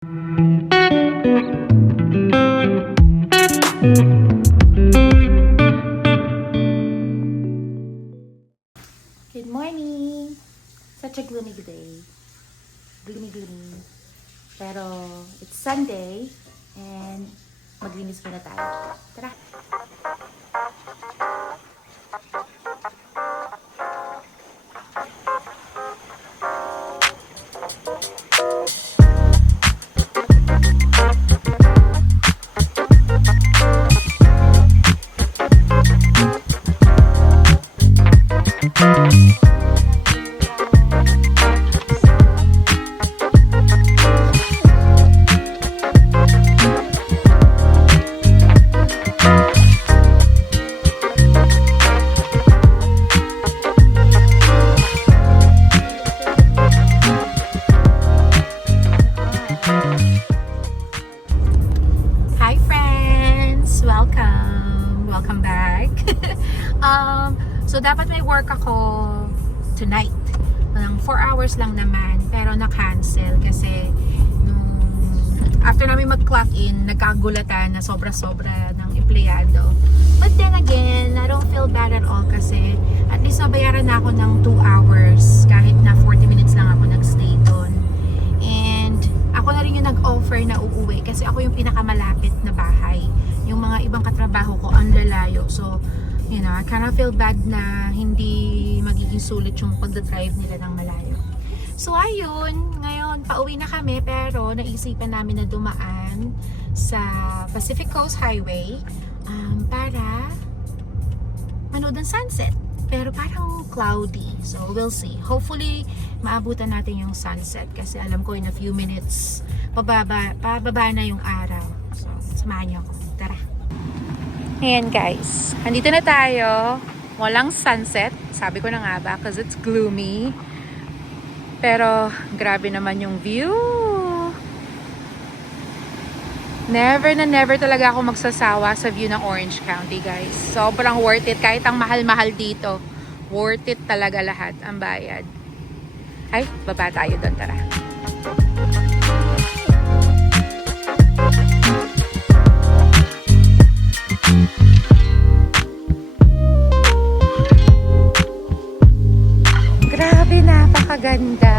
Good morning! Such a gloomy day. Gloomy. Pero it's Sunday and maglinis muna tayo. Tara! Hi friends! Welcome back. So dapat may work ako tonight. 4 hours lang naman, pero na-cancel kasi after namin mag-clock in, nagkagulatan na sobra-sobra ng empleyado. But then again, I don't feel bad at all kasi at least nabayaran na ako ng 2 hours kahit na 40 minutes lang ako nag-stay doon. And ako na rin yung nag-offer na uuwi kasi ako yung pinakamalapit na bahay. Yung mga ibang katrabaho ko ang lalayo. So, you know, I kind of feel bad na hindi magiging sulit yung pagdadrive nila ng malayo. So, ayun. Ngayon, pauwi na kami pero naisipan namin na dumaan sa Pacific Coast Highway para manood ng sunset. Pero parang cloudy. So, we'll see. Hopefully, maabutan natin yung sunset kasi alam ko in a few minutes, pababa na yung araw. So, samahan niyo ako. Tara! Ayan guys, andito na tayo. Walang sunset. Sabi ko na nga ba, because it's gloomy. Pero, grabe naman yung view. Never na never talaga ako magsasawa sa view ng Orange County, guys. Sobrang worth it. Kahit ang mahal-mahal dito, worth it talaga lahat ang bayad. Ay, baba tayo doon. Tara. Grabe, napakaganda.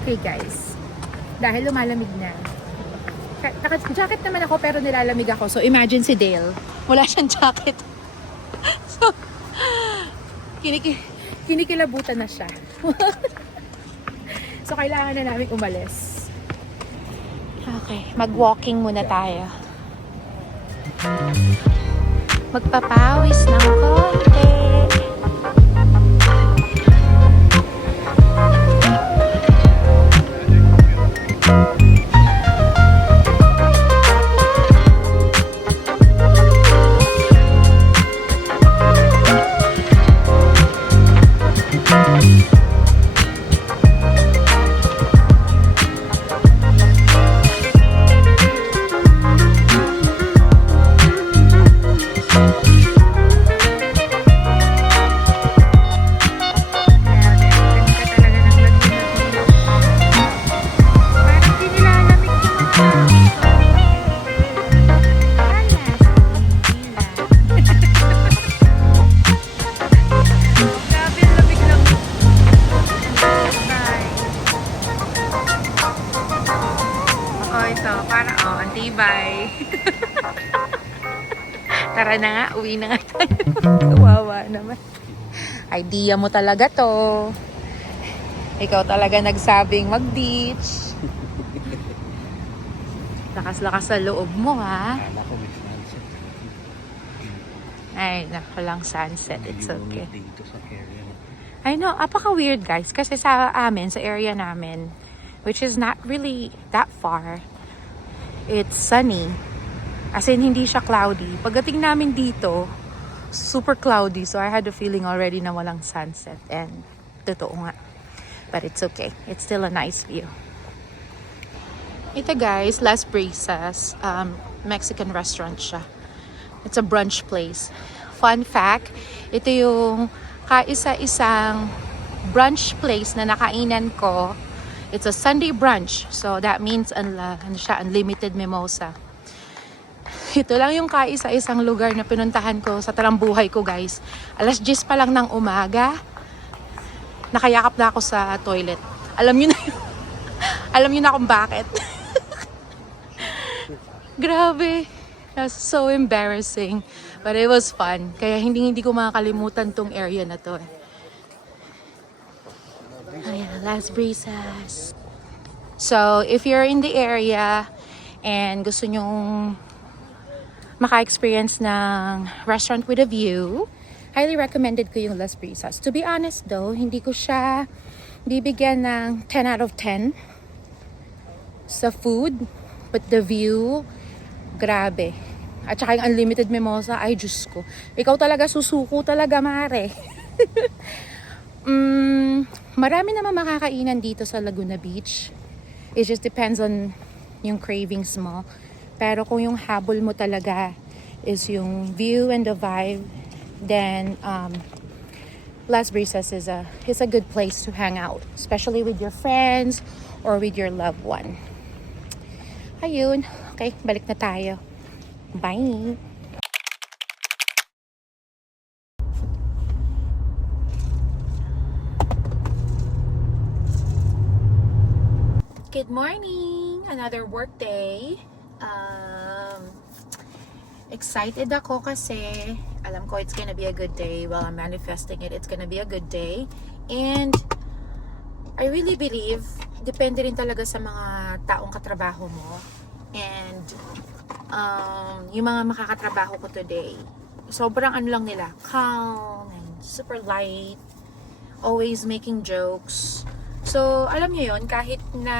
Okay guys, dahil lumalamig na, naka-jacket naman ako pero nilalamig ako. So imagine si Dale, wala siyang jacket. So, kinikilabutan na siya. So kailangan na namin umalis. Okay, mag-walking muna tayo. Magpapawis ng konti. Bye. Tara na nga, uwi na nga tayo. Kawawa naman. Idea mo talaga to. Ikaw talaga nagsabing mag-beach. Lakas-lakas sa loob mo, ha? Akala ko may sunset. Ay, nakalang sunset. It's okay. Dito sa area na. I know, apaka-weird guys. Kasi sa amin, sa area namin, which is not really that far, it's sunny. As in, hindi siya cloudy. Pagdating namin dito, super cloudy. So I had the feeling already na walang sunset. And totoo nga. But it's okay. It's still a nice view. Ito guys, Las Brisas. Mexican restaurant siya. It's a brunch place. Fun fact, ito yung kaisa-isang brunch place na nakainan ko. It's a Sunday brunch. So that means unlimited mimosa. Ito lang yung kaisa-isang lugar na pinuntahan ko sa talambuhay ko guys. Alas 10 pa lang ng umaga, nakayakap na ako sa toilet. Alam niyo na alam niyo na kung bakit. Grabe. That's so embarrassing. But it was fun. Kaya hindi ko makakalimutan tong area na to. Ayan, Las Brisas. So, if you're in the area and gusto nyong maka-experience ng restaurant with a view, highly recommended ko yung Las Brisas. To be honest though, hindi ko siya bibigyan ng 10 out of 10 sa food. But the view, grabe. At saka yung unlimited mimosa, ay Diyos ko. Ikaw talaga susuko talaga, mare. Marami naman makakainan dito sa Laguna Beach. It just depends on yung cravings mo. Pero kung yung habol mo talaga is yung view and the vibe, then Las Brisas is a good place to hang out, especially with your friends or with your loved one. Ayun. Okay, balik na tayo. Bye! Good morning! Another work day. Excited ako kasi alam ko it's gonna be a good day. Well, I'm manifesting it. It's gonna be a good day. And I really believe depende rin talaga sa mga taong katrabaho mo. And yung mga makakatrabaho ko today, sobrang ano lang nila, calm and super light, always making jokes. So, alam nyo yun, kahit na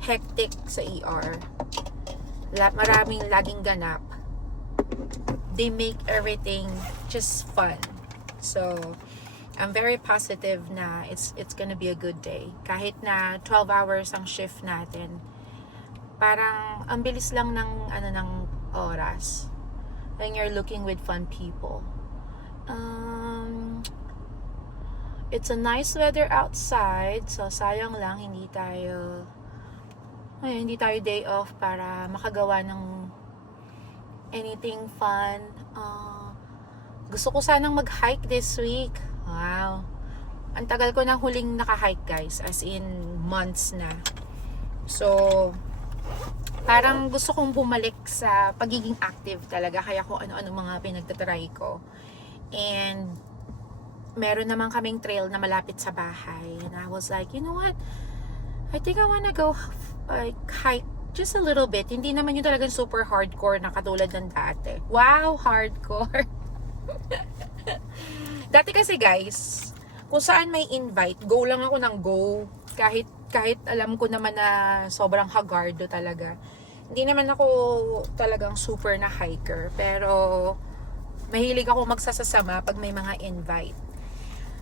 hectic sa ER, maraming laging ganap, they make everything just fun. So, I'm very positive na it's gonna be a good day. Kahit na 12 hours ang shift natin, parang ang bilis lang ng oras when you're looking with fun people. It's a nice weather outside, so sayang lang hindi tayo day off para makagawa ng anything fun. Gusto ko sanang mag-hike this week. Wow, ang tagal ko nang huling naka-hike guys, as in months na. So parang gusto kong bumalik sa pagiging active talaga, kaya kung ano-ano mga pinagtatry ko. And meron naman kaming trail na malapit sa bahay, and I was like, you know what, I think I wanna go hike just a little bit. Hindi naman yung talagang super hardcore na katulad ng dati. Wow, hardcore. Dati kasi guys, kung saan may invite, go lang ako ng go. Kahit alam ko naman na sobrang hagardo talaga. Hindi naman ako talagang super na hiker, pero mahilig ako magsasasama pag may mga invite.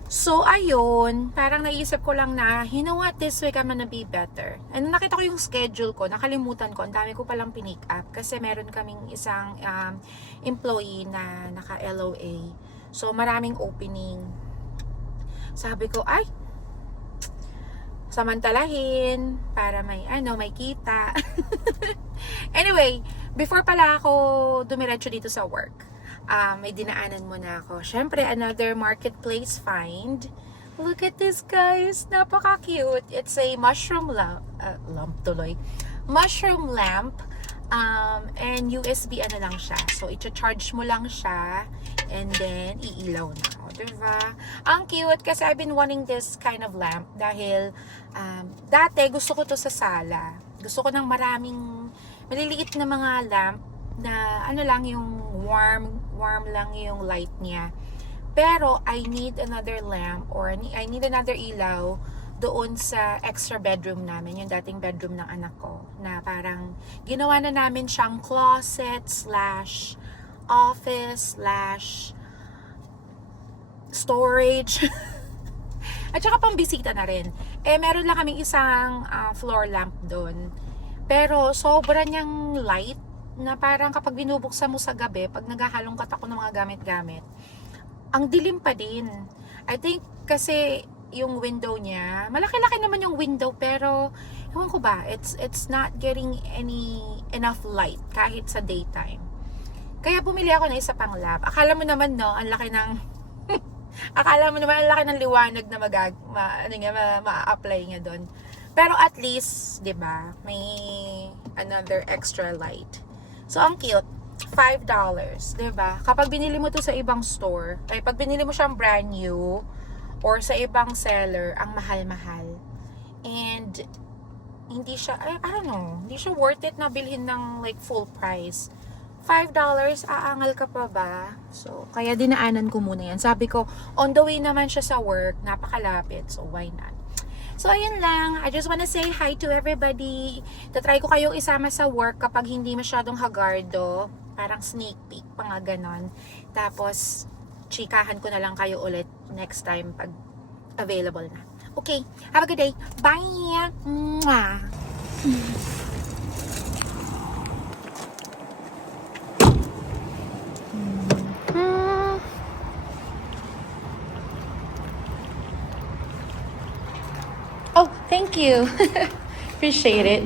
So ayun, parang naisip ko lang na, you know what, this week I'm gonna be better. And nakita ko yung schedule ko, nakalimutan ko, ang dami ko palang pinick up kasi meron kaming isang employee na naka-LOA. So maraming opening. Sabi ko, ay, samantalahin para may kita. Anyway, before pala ako dumiretso dito sa work, may dinaanan muna ako. Syempre, another marketplace find. Look at this guys, napaka-cute. It's a mushroom mushroom lamp. And USB lang siya. So, i-charge mo lang siya and then iilaw na. Diba? Ang cute kasi I've been wanting this kind of lamp dahil dati gusto ko to sa sala. Gusto ko ng maraming maliliit na mga lamp na ano lang yung warm lang yung light niya. Pero I need another lamp or I need another ilaw doon sa extra bedroom namin, yung dating bedroom ng anak ko, na parang ginawa na namin siyang closet slash office slash storage at saka pang bisita na rin. Meron lang kaming isang floor lamp doon, pero sobra niyang light na parang kapag binubuksan mo sa gabi, pag naghahalongkat ako ng mga gamit-gamit, ang dilim pa din. I think kasi yung window niya, malaki-laki naman yung window, pero ewan ko ba, it's not getting enough light kahit sa daytime. Kaya bumili ako ng isa pang lamp. Akala mo naman ang laki ng liwanag na ma-apply niya doon. Pero at least, 'di ba, may another extra light. So ang cute. $5, 'di ba? Kapag binili mo 'to sa ibang store, ay pag binili mo siyang brand new or sa ibang seller, ang mahal-mahal. And hindi siya, I don't know, hindi siya worth it na bilhin ng like full price. $5, aangal ka pa ba? So, kaya dinaanan ko muna yan. Sabi ko, on the way naman siya sa work, napakalapit, so why not? So, ayun lang. I just wanna say hi to everybody. Tatry ko kayong isama sa work kapag hindi masyadong hagardo. Parang sneak peek, pa nga ganon. Tapos, chikahan ko na lang kayo ulit next time pag available na. Okay, have a good day. Bye! Mwah! Oh, thank you. Appreciate it.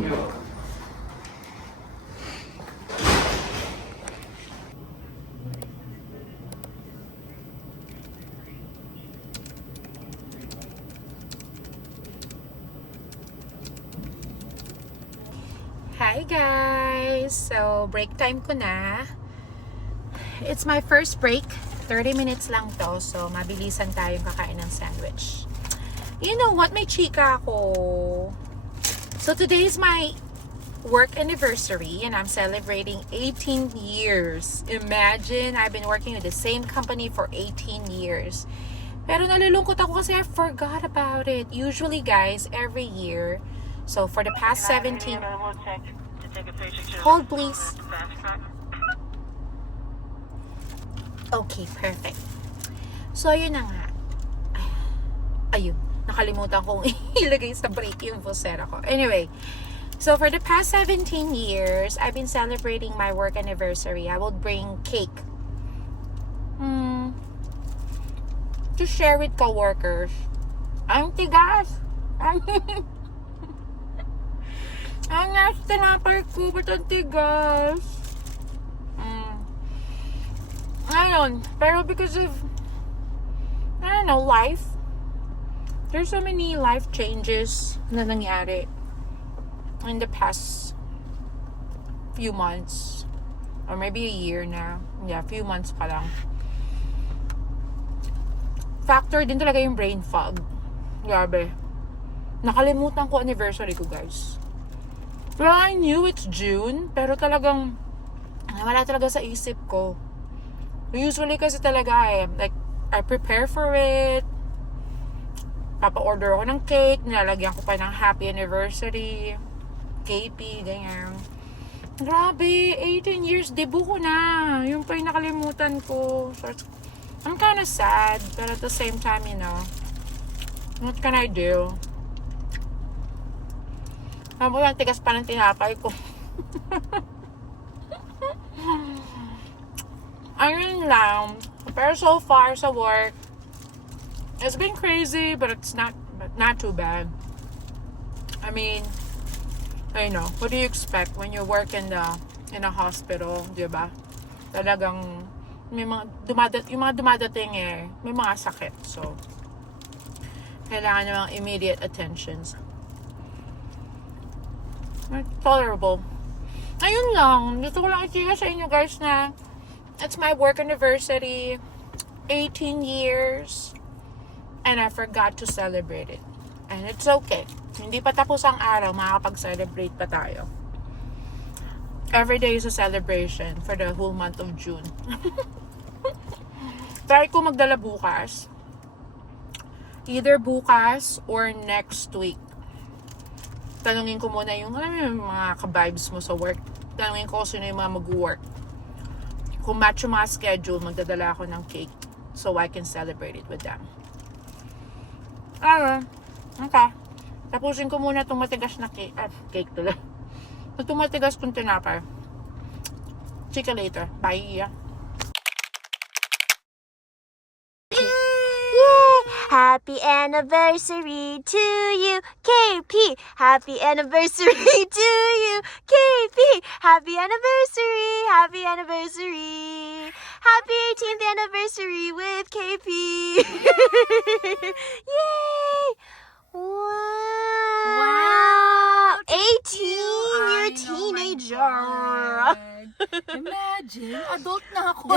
Hi guys! So, break time ko na. It's my first break. 30 minutes lang to. So, mabilisan tayong kakain ng sandwich. You know what? May chika ako. So, today is my work anniversary and I'm celebrating 18 years. Imagine, I've been working with the same company for 18 years. Pero nalulungkot ako kasi I forgot about it. Usually, guys, every year, so for the past 17... Hold, please. Okay, perfect. So, yun na nga. Ayun, nakalimutan kong ilagay sa break yung vocera ko. Anyway, so for the past 17 years, I've been celebrating my work anniversary. I will bring cake. To share with coworkers. Ang tigas! Ang nasa tinapay ko, ba't ang tigas? Ayun, pero because of, I don't know, life. There's so many life changes na nangyari in the past few months. Or maybe a year na. Yeah, few months pa lang. Factor din talaga yung brain fog. Grabe. Nakalimutan ko anniversary ko, guys. Well, I knew it's June, pero talagang wala talaga sa isip ko. Usually kasi talaga like, I prepare for it. Papa-order ako ng cake, nilalagyan ko pa ng happy anniversary, KP, ganyan. Grabe, 18 years, debut ko na. Yung pa yung nakalimutan ko. So, I'm kind of sad, but at the same time, you know, what can I do? Ang tigas pa ng tinapay ko. Ayun lang. Pero so far sa work, it's been crazy, but it's not too bad. I mean, I know, what do you expect when you work in a hospital, di ba? Talagang may mga dumadating may mga sakit. So, kailangan ng mga immediate attentions. Tolerable. Ayun lang. Gusto ko lang i-share sa inyo, guys, na it's my work anniversary. 18 years. And I forgot to celebrate it. And it's okay. Hindi pa tapos ang araw, makakapag-celebrate pa tayo. Every day is a celebration for the whole month of June. Try ko magdala bukas. Either bukas or next week. Tanungin ko muna yung, alam mo, yung mga ka-vibes mo sa work. Tanungin ko sino yung mga mag-work. Kung match yung mga schedule, magdadala ako ng cake so I can celebrate it with them. Okay. Tapusin ko muna itong matigas na cake. Cake tuloy. Itong matigas kong tinapay. See you later. Bye. Yay! Happy anniversary to you, KP. Happy anniversary to you, KP. Happy anniversary, happy anniversary. Happy 18th anniversary with KP. Yay! Wow. 18, you're a teenager. Imagine, adult na ako.